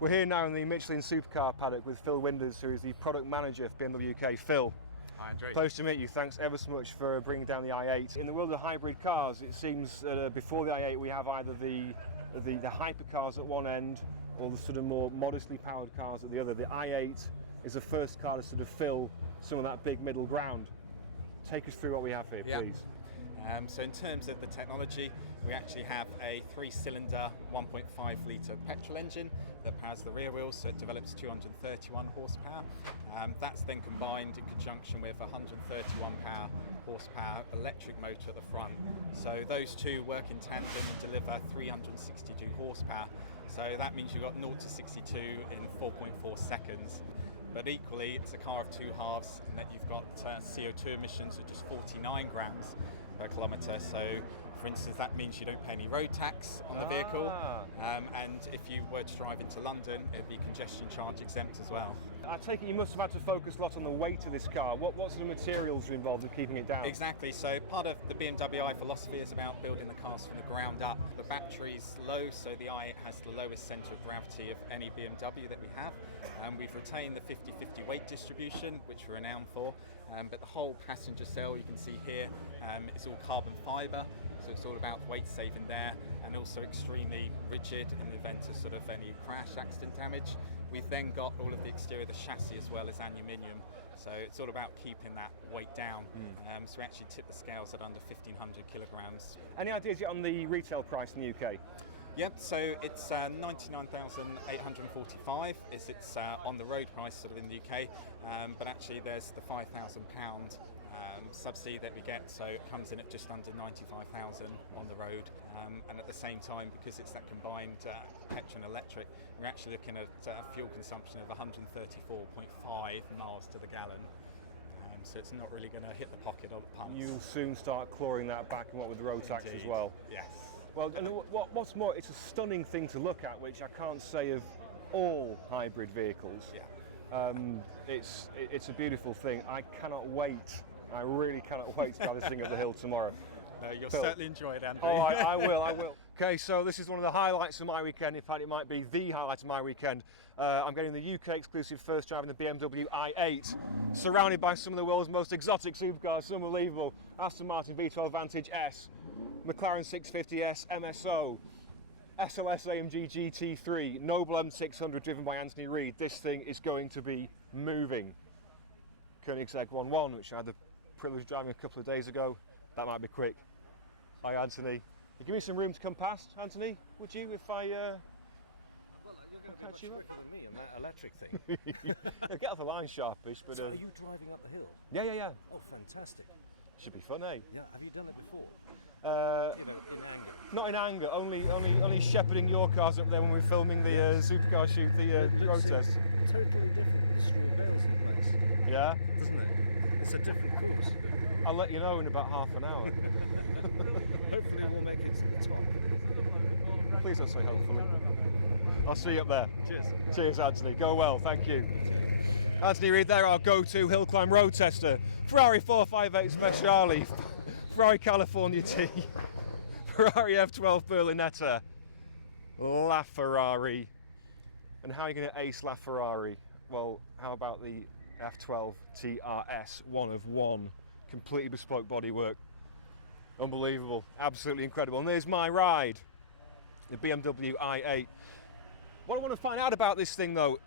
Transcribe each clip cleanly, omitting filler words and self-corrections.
We're here now in the Michelin supercar paddock with Phil Winders, who is the product manager for BMW UK. Phil, hi Andrew. Pleasure to meet you. Thanks ever so much for bringing down the i8. In the world of hybrid cars, it seems before the i8 we have either the hypercars at one end or the sort of more modestly powered cars at the other. The i8 is the first car to sort of fill some of that big middle ground. Take us through what we have here, please. So in terms of the technology, we actually have a 3-cylinder 1.5 litre petrol engine that powers the rear wheels, so it develops 231 horsepower. That's then combined in conjunction with a 131 horsepower electric motor at the front. So those two work in tandem and deliver 362 horsepower. So that means you've got 0 to 62 in 4.4 seconds. But equally, it's a car of two halves in that you've got CO2 emissions of just 49 grams per kilometre. So, for instance, that means you don't pay any road tax on the vehicle. And if you were to drive into London, it'd be congestion charge exempt as well. I take it you must have had to focus a lot on the weight of this car. What sort of materials are involved in keeping it down? Exactly. So part of the BMW i philosophy is about building the cars from the ground up. The battery's low, so the i8 has the lowest centre of gravity of any BMW that we have. We've retained the 50-50 weight distribution, which we're renowned for. But the whole passenger cell, you can see here, is all carbon fibre. So it's all about weight saving there, and also extremely rigid in the event of sort of any crash, accident damage. We've then got all of the exterior of the chassis as well as aluminium. So it's all about keeping that weight down. So we actually tip the scales at under 1,500 kilograms. Any ideas yet on the retail price in the UK? Yep, so it's 99,845 is its on the road price sort of in the UK, but actually there's the £5,000 subsidy that we get, so it comes in at just under 95,000 on the road. And at the same time, because it's that combined petrol and electric, we're actually looking at a fuel consumption of 134.5 miles to the gallon. So it's not really going to hit the pocket or the pumps. You'll soon start clawing that back, and what with the road tax as well. Yes. Well, and what's more, it's a stunning thing to look at, which I can't say of all hybrid vehicles. Yeah. It's a beautiful thing. I cannot wait. I really cannot wait to drive this thing up the hill tomorrow. You'll certainly enjoy it, Andrew. Oh, I will. Okay, so this is one of the highlights of my weekend. In fact, it might be the highlight of my weekend. I'm getting the UK exclusive first drive in the BMW i8, surrounded by some of the world's most exotic supercars. It's unbelievable. Aston Martin V12 Vantage S, McLaren 650S MSO, SLS AMG GT3, Noble M600 driven by Anthony Reid. This thing is going to be moving. Koenigsegg One, which I had the privilege of driving a couple of days ago. That might be quick. Hi, Anthony. You give me some room to come past, Anthony, would you, if I catch you up? For me on that electric thing. Get off the line sharpish, but... So are you driving up the hill? Yeah. Oh, fantastic. Should be fun, eh? Yeah, have you done it before? In anger. Not in anger, only shepherding your cars up there when we're filming the supercar shoot, the road test. Totally different with street rails in place. Yeah? Doesn't it? It's a different course. I'll let you know in about half an hour. Hopefully we'll make it to the top. Please don't say hopefully. I'll see you up there. Cheers. Cheers, Anthony. Go well, thank you. Anthony Reid there, our go-to Hillclimb road tester. Ferrari 458 Speciale, Ferrari California T, Ferrari F12 Berlinetta, LaFerrari. And how are you going to ace LaFerrari? Well, how about the F12 TRS, one of one, completely bespoke bodywork. Unbelievable, absolutely incredible. And there's my ride, the BMW i8. What I want to find out about this thing though,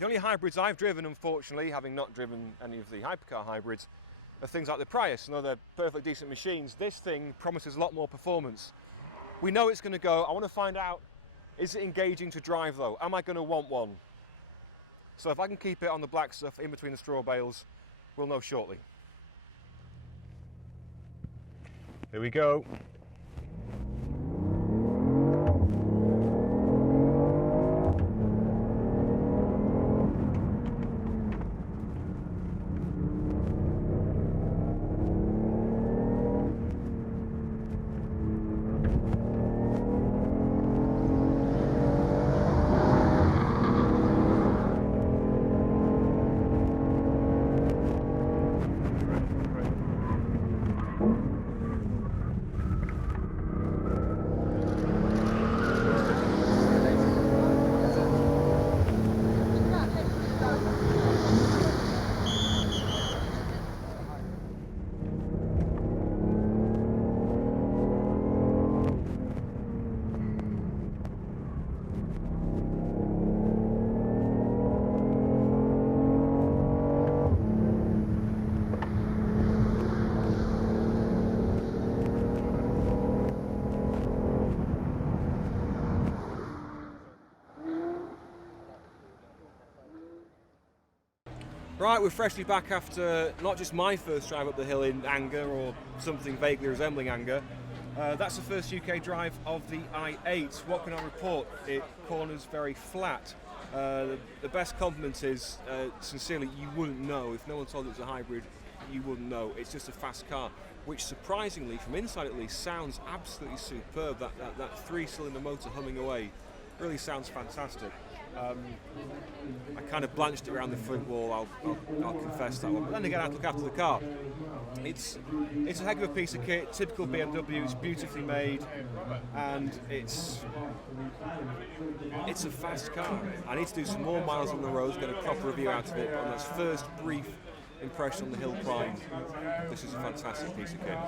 the only hybrids I've driven, unfortunately, having not driven any of the hypercar hybrids, are things like the Prius. And though they're perfectly decent machines, this thing promises a lot more performance. We know it's going to go. I want to find out, is it engaging to drive though? Am I going to want one? So if I can keep it on the black stuff in between the straw bales, we'll know shortly. Here we go. Right, we're freshly back after not just my first drive up the hill in anger or something vaguely resembling anger. That's the first UK drive of the i8. What can I report? It corners very flat. The best compliment is, sincerely, you wouldn't know. If no one told you it was a hybrid, you wouldn't know. It's just a fast car, which surprisingly, from inside at least, sounds absolutely superb. That three-cylinder motor humming away really sounds fantastic. I kind of blanched it around the front wall, I'll confess that one. But then again, I had to look after the car. It's a heck of a piece of kit, typical BMW, it's beautifully made, and it's a fast car. I need to do some more miles on the road, get a proper review out of it, but on this first brief impression on the Hillclimb, this is a fantastic piece of kit.